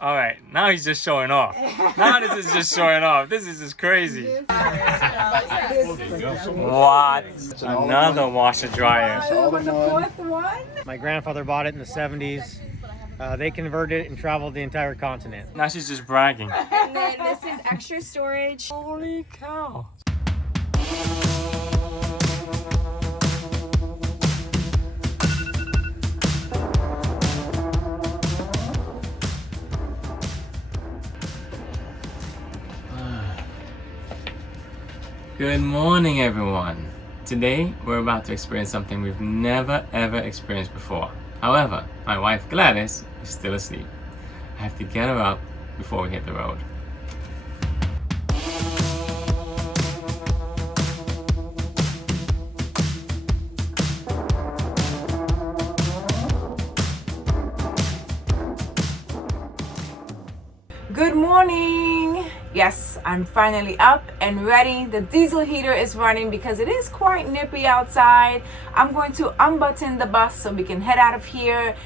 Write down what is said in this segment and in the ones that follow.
All right, now he's just showing off. Now this is just showing off. This is just crazy. What? Another washer dryer. My grandfather bought it in the 70s. They converted it and traveled the entire continent. Now she's just bragging. And then this is extra storage. Holy cow. Good morning, everyone. Today, we're about to experience something we've never ever experienced before. However, my wife Gladys is still asleep. I have to get her up before we hit the road. Good morning. Yes, I'm finally up and ready. The diesel heater is running because it is quite nippy outside. I'm going to unbutton the bus so we can head out of here.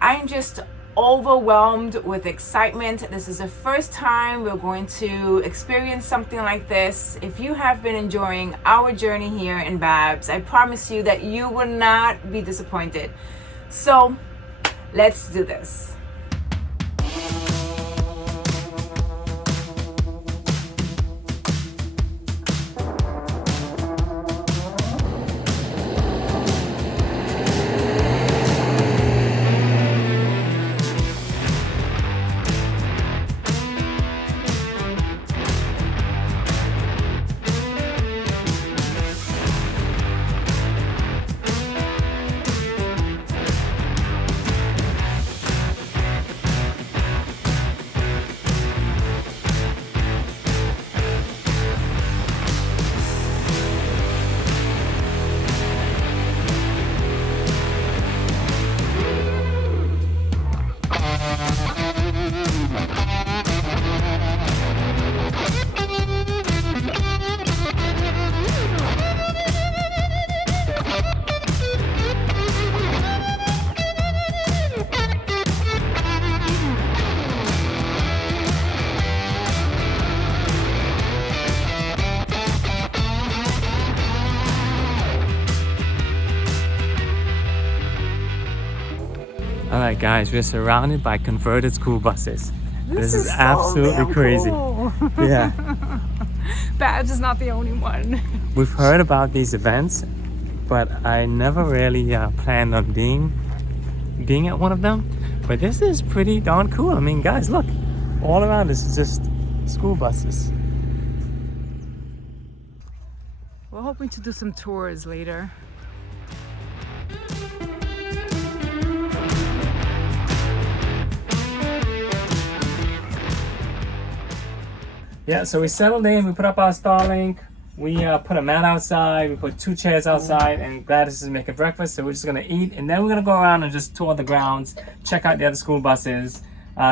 I'm just overwhelmed with excitement. This is the first time we're going to experience something like this. If you have been enjoying our journey here in Babs, I promise you that you will not be disappointed. So let's do this. Alright guys, we're surrounded by converted school buses. This is absolutely crazy. Cool. Yeah. Babs is not the only one. We've heard about these events, but I never really planned on being at one of them. But this is pretty darn cool. I mean, guys, look. All around this is just school buses. We're hoping to do some tours later. Yeah, so we settled in, we put up our Starlink, we put a mat outside, we put 2 chairs outside, and Gladys is making breakfast, so we're just gonna eat, and then we're gonna go around and just tour the grounds, check out the other school buses.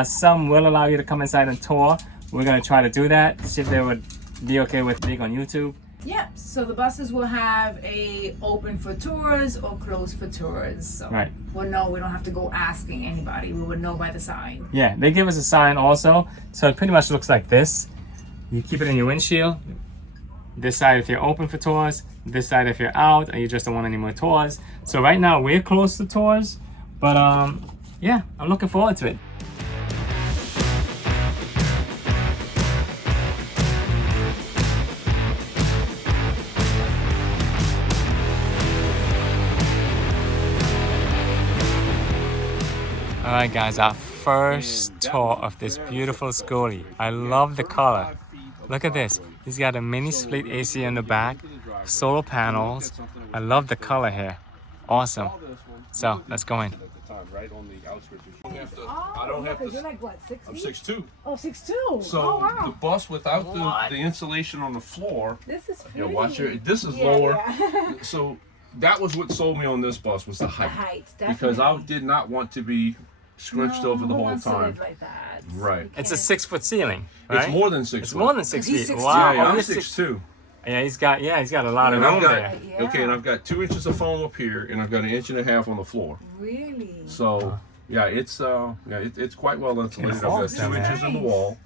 Some will allow you to come inside and tour. We're gonna try to do that, see if they would be okay with being on YouTube. Yeah, so the buses will have a open for tours or closed for tours. So Right. we'll know, we don't have to go asking anybody, we would know by the sign. Yeah, they give us a sign also, so it pretty much looks like this. You keep it in your windshield. This side if you're open for tours, this side if you're out and you just don't want any more tours. So right now we're close to tours, but yeah, I'm looking forward to it. Alright guys, our first tour of this beautiful Skoolie. I love the color. Look at this. He's got a mini split AC in the back, solar panels. I love the color here. Awesome. So let's go in. I don't have to. You're like what, 6 I'm feet? 6'2". Oh, 6'2". So oh, wow. the bus without the insulation on the floor. This is pretty. Yeah, watch it. This is lower. So that was what sold me on this bus was the height. The height, Because I did not want to be scrunched over the who whole wants to live time. like that? Right. It's a 6-foot ceiling, right? It's more than 6 It's foot. more than 6 He's feet. 6'2". Wow. Yeah, Oh, I'm you're 6'2". Yeah, he's got a lot of And room I've got there. Yeah. okay, and I've got 2 inches of foam up here, and I've got 1.5 inches on the floor. Really? So Yeah, it's quite well insulated. I've got 2 inches in the wall.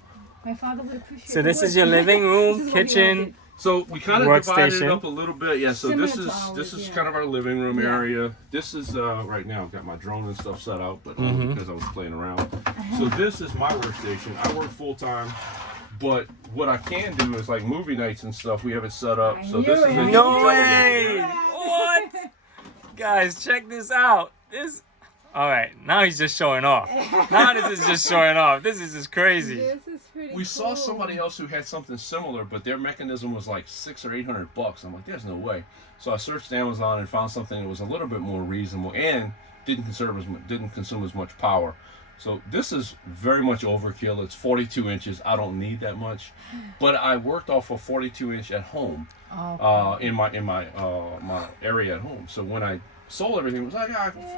My father would appreciate. So this is your living room, kitchen. So we kind of divided it Workstation. up a little bit. Yeah, so Similar this to is ours, kind of our living room area. This is right now I've got my drone and stuff set up, but only because I was playing around. So this is my workstation. I work full time, but what I can do is like movie nights and stuff. We have it set up. So this is a No way! What? Guys, check this out. This. All right, now he's just showing off. Now this is just showing off. This is just crazy. This is pretty We saw somebody else who had something similar, but their mechanism was like $600 or $800. I'm like, there's no way. So I searched Amazon and found something that was a little bit more reasonable and didn't consume as much power. So this is very much overkill. It's 42 inches. I don't need that much, but I worked off a 42 inch at home, in my my area at home. So when I sold everything, it was like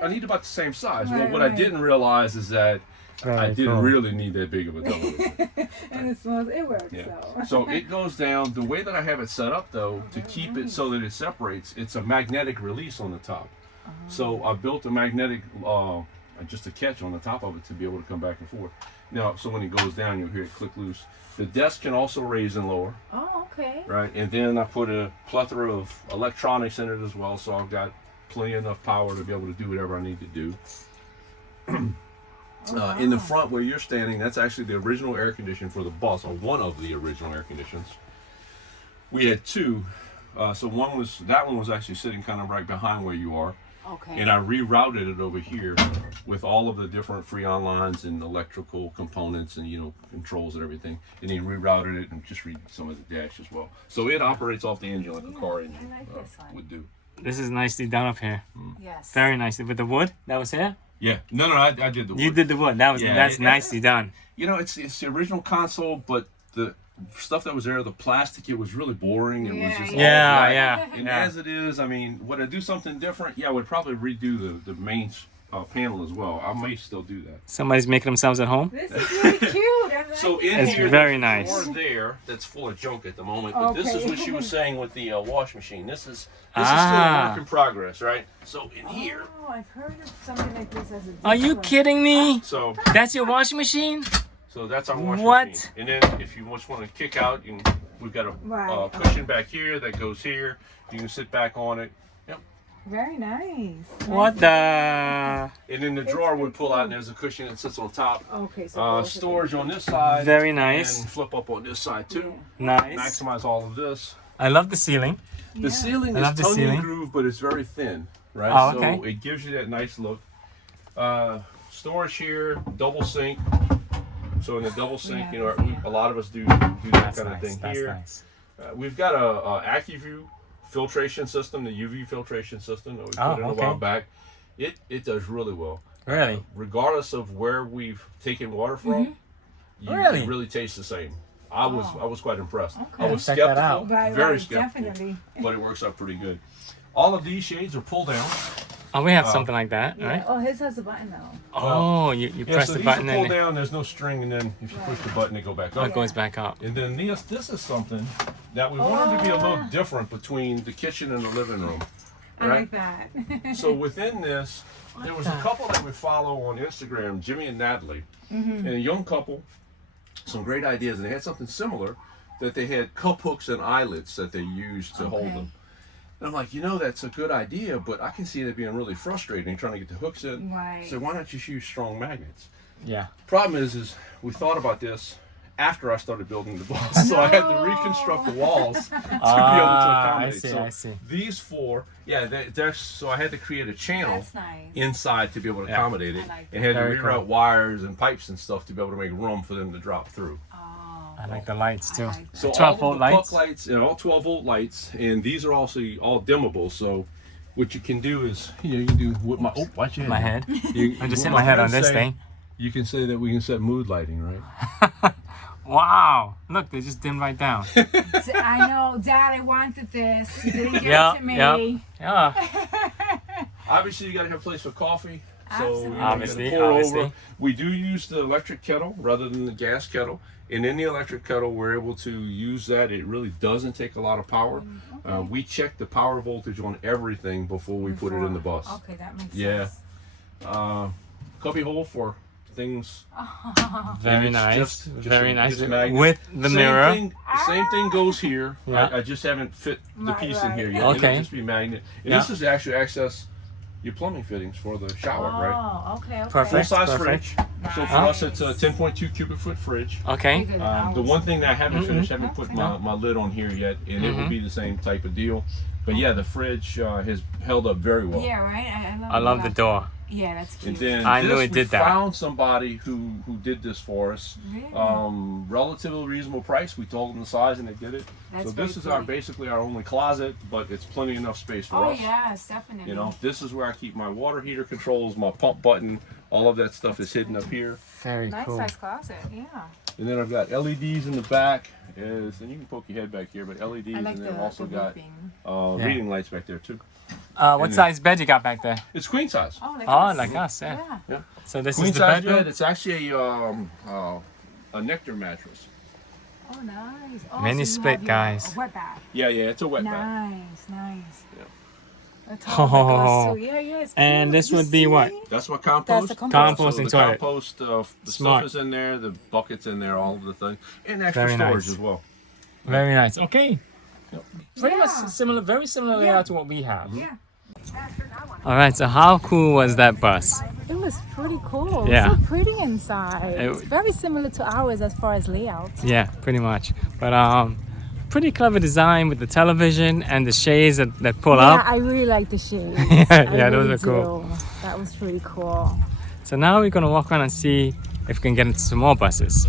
I need about the same size. Well, what I didn't realize is that I didn't really need that big of a double. And it smells. It works. Yeah. So it goes down. The way that I have it set up, though, to keep it so that it separates, it's a magnetic release on the top. So I built a magnetic, just a catch on the top of it to be able to come back and forth. Now, so when it goes down, you'll hear it click loose. The desk can also raise and lower. Oh, okay. Right, and then I put a plethora of electronics in it as well, so I've got plenty enough power to be able to do whatever I need to do. In the front where you're standing, that's actually the original air conditioner for the bus, or one of the original air conditioners. We had 2, so that one was actually sitting kind of right behind where you are. Okay. And I rerouted it over here with all of the different Freon lines and electrical components and controls and everything, and then rerouted it and just read some of the dash as well. So it operates off the engine like a car engine would do. This is nicely done up here. Yes. Very nicely. With the wood that was here? Yeah. No, I did the wood. You did the wood. That's nicely done. It's the original console, but the stuff that was there, the plastic, it was really boring. It was just all black. And as it is, I mean, would I do something different? Yeah, I would probably redo the main panel as well. I may still do that. Somebody's making themselves at home. This is really cute. I like So in It's here, very there's nice. floor there that's full of junk at the moment. But this is what she was saying with the wash machine. This is still a work in progress, right? So in here. Oh, I've heard of something like this as a. Are you kidding me? So That's your washing machine? So that's our washing What? machine. And then if you just want to kick out, we've got a cushion back here that goes here. You can sit back on it. Yep. Very nice. What the? And then the drawer would pull out, and there's a cushion that sits on top. Okay, so Storage on this side. Very nice. And flip up on this side too. Nice. Maximize all of this. I love the ceiling. The ceiling I love is the tongue ceiling. and groove, but it's very thin, right? Oh, okay. So it gives you that nice look. Storage here, double sink. So in the double sink, a lot of us do that kind of thing here. Nice. We've got a AccuView filtration system, the UV filtration system that we put in a while back. It does really well. Really? Regardless of where we've taken water from, it really tastes the same. I was quite impressed. I was Check that skeptical, out. very skeptical, Definitely. but it works out pretty good. All of these shades are pull down. Oh, we have something like that, Yeah. right? Oh, his has a button though. Oh, you press so the these button are pull and down. There's no string, and then if you push the button, they go back up. it goes back up. And then this is something that we wanted to be a little different between the kitchen and the living room. I Right? like that. So within this, there was a couple that we follow on Instagram, Jimmy and Natalie, and a young couple, some great ideas, and they had something similar, that they had cup hooks and eyelets that they used to hold them. And I'm like, that's a good idea, but I can see that being really frustrating trying to get the hooks in. Right. So why not just use strong magnets? Yeah. Problem is we thought about this after I started building the bus, so I had to reconstruct the walls to be able to accommodate. I see. These 4, so I had to create a channel That's nice. inside to be able to accommodate it, I like and had to Very reroute cool. wires and pipes and stuff to be able to make room for them to drop through. I like the lights too. So 12 all volt of the lights. puck lights and all 12-volt lights, and these are also all dimmable. So what you can do is, you can do with watch your head. My head. You, I just what hit my head on friends this say, thing. You can say that we can set mood lighting, right? Wow. Look, they just dimmed right down. I know, Dad. I wanted this. You didn't give Yeah, it to me. yeah. Obviously, you got to have a place for coffee. So you Obviously, gotta pour obviously. over. We do use the electric kettle rather than the gas kettle. And in the electric kettle, we're able to use that. It really doesn't take a lot of power. We check the power voltage on everything before we put it in the bus. Okay, that makes Yeah. sense. cubby hole for things. Very And it's nice. just Very nice. magnet. With the mirror. Same thing goes here. Yeah. I just haven't fit the piece in here yet. Okay. It'll just be magnet. And Yeah. this is actually access your plumbing fittings for the shower, right? Oh, okay. Perfect. Full size Perfect. fridge. So for us, it's a 10.2 cubic foot fridge. Okay. The one thing that I haven't finished, I haven't put my lid on here yet, and it will be the same type of deal. But yeah, the fridge has held up very well. Yeah, right. I love the door. Yeah, that's And cute. then I knew this, it did we that. found somebody who did this for us. Really? Relatively reasonable price. We told them the size and they did it. That's So very this is pretty. basically our only closet, but it's plenty enough space for Oh us. yes, definitely. You know, this is where I keep my water heater controls, my pump button, all of that stuff is hidden up here. Very Nice cool. size closet. Yeah. And then I've got LEDs in the back, and you can poke your head back here, but LEDs, I like and the then also got beeping. reading lights back there too. What then- size bed you got back there? It's queen size. Oh, like Oh, this. like us, yeah. Yeah. So this Queen is the size bedroom. bed. It's actually a nectar mattress. Oh, nice. Oh, Mini so you split, have your- guys. A wet bath. Yeah, it's a wet bath. Nice, nice. Yeah. That's how the glass too. Yeah, yeah. It's And cute. this You would be what? see? That's what compost. That's the Compost. So Composting the toilet. compost, the Smart. stuff is in there, the buckets in there, all of the things, and extra Very storage nice. as well. Very nice. Okay. Yep. Pretty much Yeah. similar, very similar layout to what we have. Yeah. All right. So how cool was that bus? It was pretty cool. Yeah. So pretty inside. It- It's very similar to ours as far as layout. Yeah, pretty much. But pretty clever design with the television and the shades that pull Yeah, up. I really like the shades. Yeah, I those really are cool. do. That was pretty cool. So now we're gonna walk around and see if we can get into some more buses.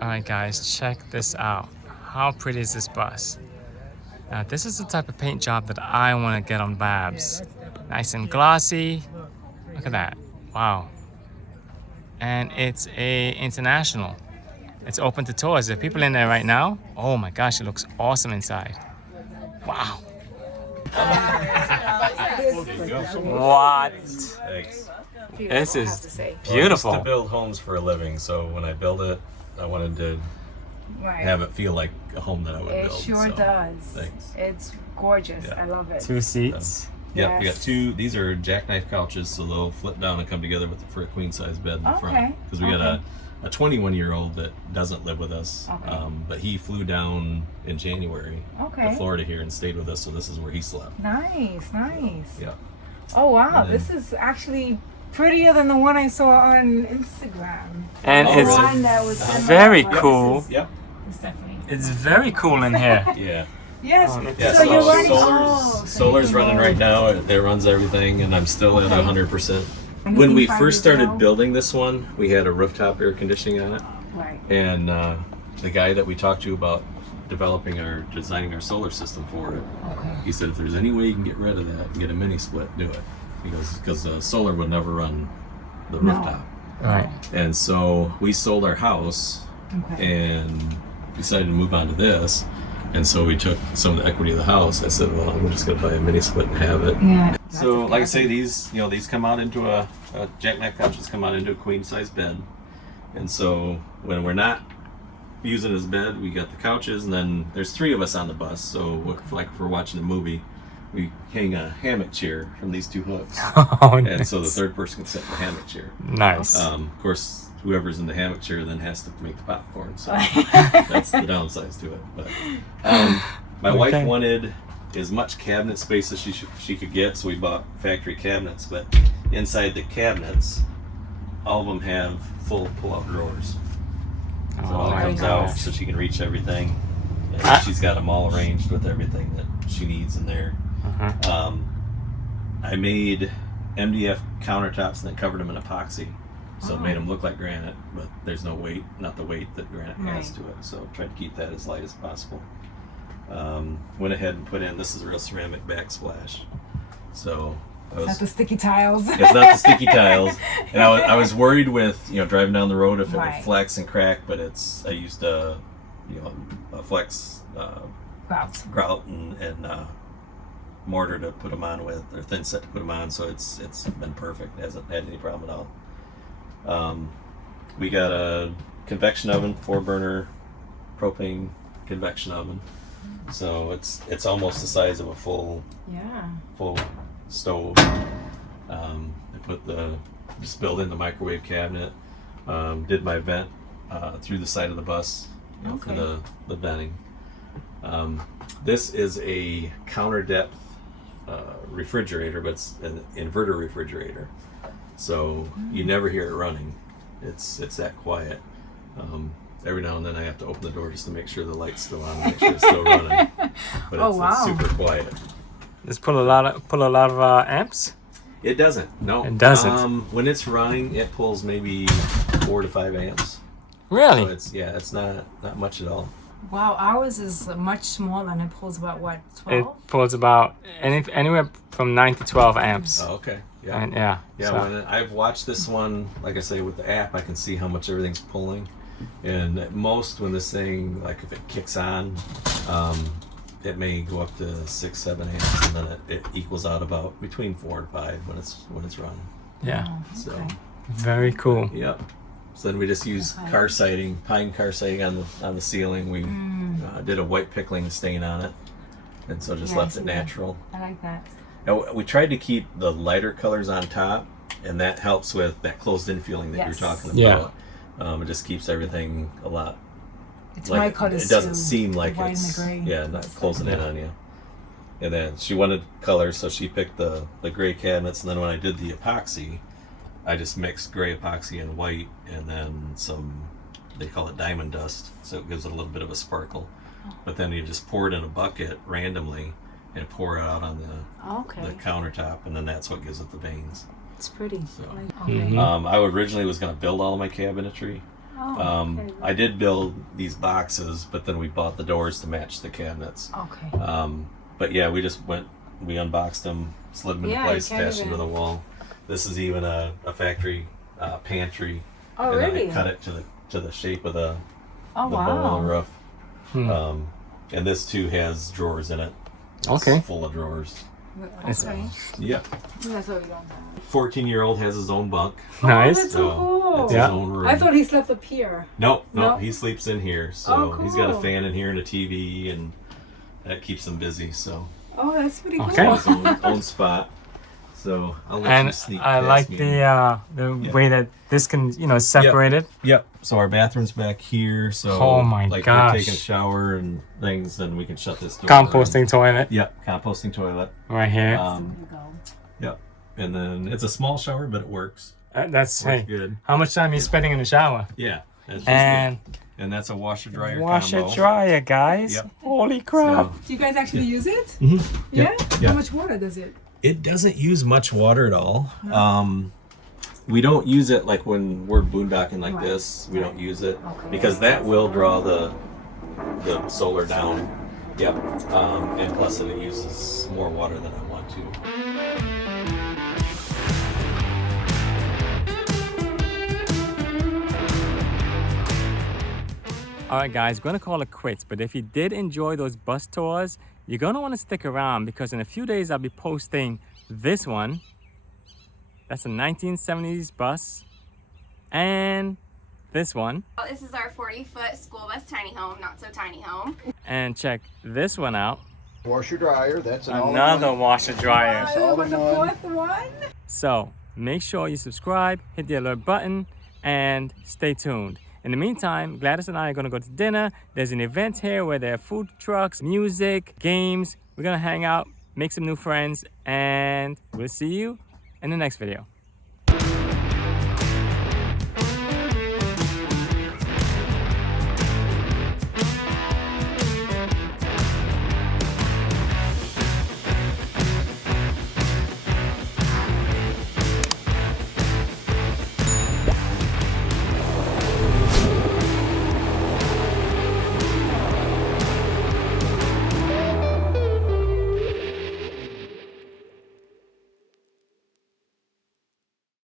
All right, guys, check this out. How pretty is this bus? Now, this is the type of paint job that I want to get on Babs. Nice and glossy. Look at that. Wow. And it's a international. It's open to tours. There are people in there right now. Oh my gosh, it looks awesome inside. Wow. What? Thanks. This is Well, I used beautiful. to build homes for a living, so when I build it, I wanted to Right. have it feel like a home that I would It build. sure so, does. Thanks. It's gorgeous. Yeah. I love it. 2 seats. Yep, we got Yes. two. These are jackknife couches, so they'll flip down and come together for a queen size bed in the Okay, front. Because we got okay. a 21-year-old that doesn't live with us, Okay. but he flew down in January Okay. to Florida here and stayed with us, so this is where he slept. Nice, nice. Yeah. Oh wow, And then- this is actually prettier than the one I saw on Instagram. And Oh, The it's really? one that was similar. very This cool. is- Yep. It's definitely. It's very cool in here. Yeah. Yes. Yeah, so you're running. solar's running right now. It runs everything, and I'm still at 100%. And When you we can first find it started now? building this one, we had a rooftop air conditioning on it, Right. and the guy that we talked to about designing our solar system for it, he said if there's any way you can get rid of that and get a mini split, do it. He goes because solar would never run the rooftop. Right. And so we sold our house Okay. and decided to move on to this. And so we took some of the equity of the house. I said, well, I'm just going to buy a mini split and have it. Yeah. So, like I say, these come out into a jackknife couches come out into a queen size bed. And so when we're not using as bed, we got the couches, and then there's 3 of us on the bus. So, if we're watching a movie, we hang a hammock chair from these 2 hooks, Oh, and nice. so the third person can sit in the hammock chair. Nice. Of course, whoever's in the hammock chair then has to make the popcorn. So that's the downsides to it. But my wife Okay. wanted as much cabinet space as she could get, so we bought factory cabinets. But inside the cabinets, all of them have full pull-out drawers. So it all my comes out gosh. so she can reach everything. And she's got them all arranged with everything that she needs in there. Uh-huh. I made MDF countertops and then covered them in epoxy. So it made them look like granite, but there's no weight, not the weight that granite has Right. to it. So tried to keep that as light as possible. Went ahead and put in, this is a real ceramic backsplash. So I Not was, the sticky tiles. it's not the sticky tiles. And I was worried with, driving down the road if it Right. would flex and crack, but I used a flex grout and mortar to put them on with, or thin set to put them on, so it's been perfect. It hasn't had any problem at all. We got a convection oven, 4-burner propane convection oven. So it's almost the size of a full stove. Just built in the microwave cabinet. Did my vent through the side of the bus, for the venting. This is a counter depth refrigerator, but it's an inverter refrigerator, so you never hear it running. It's that quiet. Every now and then I have to open the door just to make sure the light's still on, make sure it's still running. But it's super quiet. Does it pull a lot of amps? It doesn't. No, it doesn't. When it's running, it pulls maybe 4 to 5 amps. Really? So it's not much at all. Wow, ours is much smaller and it pulls about what, 12? It pulls about anywhere from 9 to 12 amps. Oh, okay. Yeah. And When I've watched this one, like I say, with the app, I can see how much everything's pulling. And at most, when this thing, like if it kicks on, it may go up to 6, 7 amps, and then it equals out about between 4 and 5 when it's running. Yeah. So. Very cool. Yep. So then we just use car siding, pine car siding on the ceiling. We did a white pickling stain on it, and so just left it natural. I like that. And we tried to keep the lighter colors on top, and that helps with that closed-in feeling that you're talking about. It just keeps everything a lot. It's my colors. It doesn't too. seem like the white it's and the gray. not closing in on you. And then she wanted colors, so she picked the gray cabinets. And then when I did the epoxy, I just mixed gray epoxy and white, and then some, they call it diamond dust, so it gives it a little bit of a sparkle. But then you just pour it in a bucket randomly and pour it out on the countertop, and then that's what gives it the veins. It's pretty. So, Mm-hmm. I originally was going to build all of my cabinetry. I did build these boxes, but then we bought the doors to match the cabinets. Okay. But yeah, we unboxed them, slid them into place, attached them to the wall. This is even a factory pantry. Oh, and really? Then I cut it to the shape of the bowl wow. of the roof. And this too has drawers in it. It's full of drawers. Okay. Yep. That's what we don't have. 14-year-old has his own bunk. Nice. That's so cool. It's his own room. I thought he slept up here. No, No? he sleeps in here. So Oh, he's got a cool. fan in here and a TV, and that keeps him busy. So Oh, that's pretty Okay. cool. his own spot. So I'll let you And sneak I past like me. the way that this can separate it. Yep. So our bathroom's back here. So Oh my like gosh. we're taking a shower and things, then we can shut this door. Composting toilet Yep. Composting toilet. right here. Yep. And then it's a small shower, but it works. That's Works good. how much time are you spending in the shower? Yeah. That's just And good. And that's a washer dryer washer combo. dryer, guys. Yep. Holy crap! So, Do you guys actually use it? Mhm. Yeah? Yeah. How much water does it? it doesn't use much water at all. We don't use it like when we're boondocking like Right. this. We don't use it Okay. because that will draw the solar down. Yep. And plus it uses more water than I want to. Alright guys, gonna call it quits, but if you did enjoy those bus tours, you're gonna want to stick around because in a few days I'll be posting this one. That's a 1970s bus. And this one. This is our 40-foot school bus tiny home, not so tiny home. And check this one out. Washer dryer, that's an Another washer dryer. all With in the one. fourth one? So make sure you subscribe, hit the alert button, and stay tuned. In the meantime, Gladys and I are gonna go to dinner. There's an event here where there are food trucks, music, games. We're gonna hang out, make some new friends, and we'll see you in the next video.